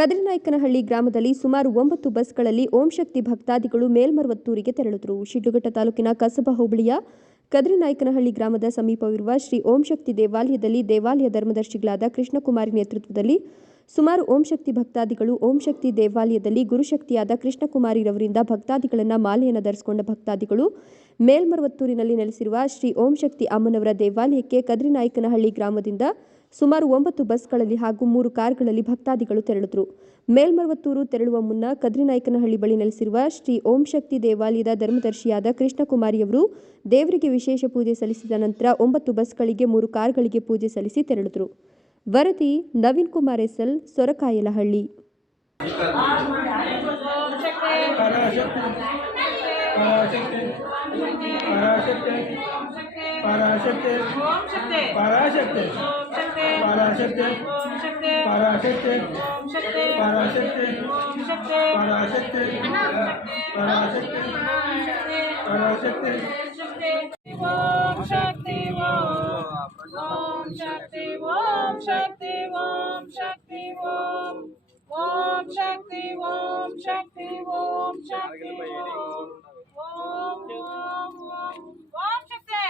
ಕದ್ರಿನಾಯಕನಹಳ್ಳಿ ಗ್ರಾಮದಲ್ಲಿ ಸುಮಾರು ಒಂಬತ್ತು ಬಸ್ಗಳಲ್ಲಿ ಓಂ ಶಕ್ತಿ ಭಕ್ತಾದಿಗಳು ಮೇಲ್ಮರವತ್ತೂರಿಗೆ ತೆರಳಿದರು. ಶಿಡ್ಡುಘಟ್ಟ ತಾಲೂಕಿನ ಕಸಬಾ ಹೋಬಳಿಯ ಕದ್ರಿನಾಯಕನಹಳ್ಳಿ ಗ್ರಾಮದ ಸಮೀಪವಿರುವ ಶ್ರೀ ಓಂ ಶಕ್ತಿ ದೇವಾಲಯದಲ್ಲಿ ದೇವಾಲಯ ಧರ್ಮದರ್ಶಿಗಳಾದ ಕೃಷ್ಣಕುಮಾರಿ ನೇತೃತ್ವದಲ್ಲಿ ಸುಮಾರು ಓಂ ಶಕ್ತಿ ಭಕ್ತಾದಿಗಳು ಓಂ ಶಕ್ತಿ ದೇವಾಲಯದಲ್ಲಿ ಗುರುಶಕ್ತಿಯಾದ ಕೃಷ್ಣಕುಮಾರಿರವರಿಂದ ಭಕ್ತಾದಿಗಳನ್ನು ಮಾಲೆಯನ್ನು ಧರಿಸಿಕೊಂಡ ಭಕ್ತಾದಿಗಳು ಮೇಲ್ಮರವತ್ತೂರಿನಲ್ಲಿ ನೆಲೆಸಿರುವ ಶ್ರೀ ಓಂ ಶಕ್ತಿ ಅಮ್ಮನವರ ದೇವಾಲಯಕ್ಕೆ ಕದ್ರಿನಾಯ್ಕನಹಳ್ಳಿ ಗ್ರಾಮದಿಂದ ಸುಮಾರು ಒಂಬತ್ತು ಬಸ್ಗಳಲ್ಲಿ ಹಾಗೂ ಮೂರು ಕಾರ್ಗಳಲ್ಲಿ ಭಕ್ತಾದಿಗಳು ತೆರಳಿದ್ರು. ಮೇಲ್ಮರವತ್ತೂರು ತೆರಳುವ ಮುನ್ನ ಕದ್ರಿನಾಯಕನಹಳ್ಳಿ ಬಳಿ ನೆಲೆಸಿರುವ ಶ್ರೀ ಓಂ ಶಕ್ತಿ ದೇವಾಲಯದ ಧರ್ಮದರ್ಶಿಯಾದ ಕೃಷ್ಣಕುಮಾರಿಯವರು ದೇವರಿಗೆ ವಿಶೇಷ ಪೂಜೆ ಸಲ್ಲಿಸಿದ ನಂತರ ಒಂಬತ್ತು ಬಸ್ಗಳಿಗೆ ಮೂರು ಕಾರ್ಗಳಿಗೆ ಪೂಜೆ ಸಲ್ಲಿಸಿ ತೆರಳಿದ್ರು. ವರದಿ ನವೀನ್ ಕುಮಾರ್ ಎಸ್ಎಲ್, ಸೊರಕಾಯಲಹಳ್ಳಿ. பராசக்தி பராசக்தி பராசக்தி பராசக்தி பராசக்தி பராசக்தி பராசக்தி பராசக்தி ஓம் சக்தி ஓம் சக்தி ஓம் சக்தி ஓம் சக்தி ஓம் ஓம் சக்தி ஓம் சக்தி ஓம் சக்தி ஓம் ஓம் ஓம்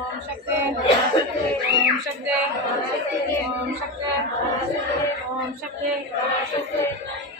Om Shakti, Om Shakti, Om Shakti, Om Shakti.